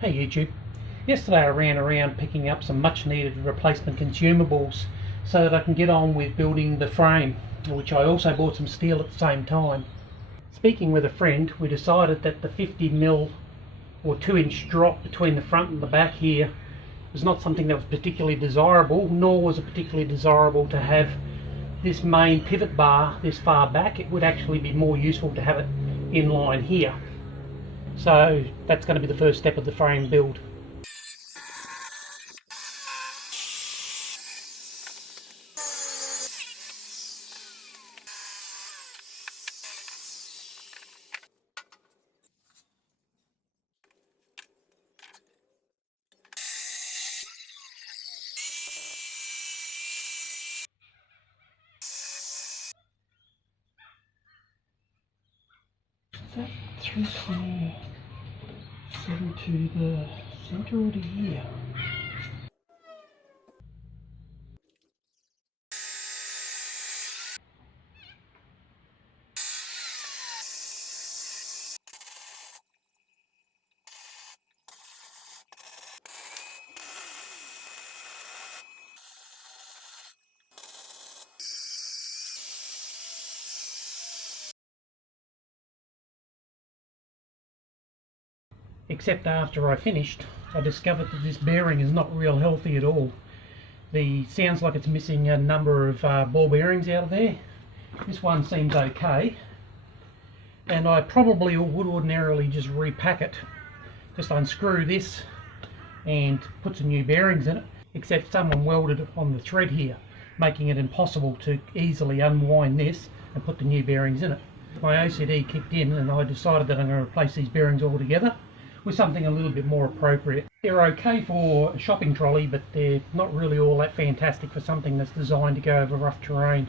Hey YouTube. Yesterday I ran around picking up some much needed replacement consumables so that I can get on with building the frame, which I also bought some steel at the same time. Speaking with a friend, we decided that the 50mm or 2-inch drop between the front and the back here was not something that was particularly desirable, nor was it particularly desirable to have this main pivot bar this far back. It would actually be more useful to have it in line here. So that's going to be the first step of the frame build. Is that 327 to the centre or to here? Except after I finished, I discovered that this bearing is not real healthy at all. Sounds like it's missing a number of ball bearings out of there. This one seems okay, and I probably would ordinarily just repack it. Just unscrew this and put some new bearings in it, except someone welded on the thread here, making it impossible to easily unwind this and put the new bearings in it. My OCD kicked in and I decided that I'm going to replace these bearings altogether with something a little bit more appropriate. They're okay for a shopping trolley, but they're not really all that fantastic for something that's designed to go over rough terrain.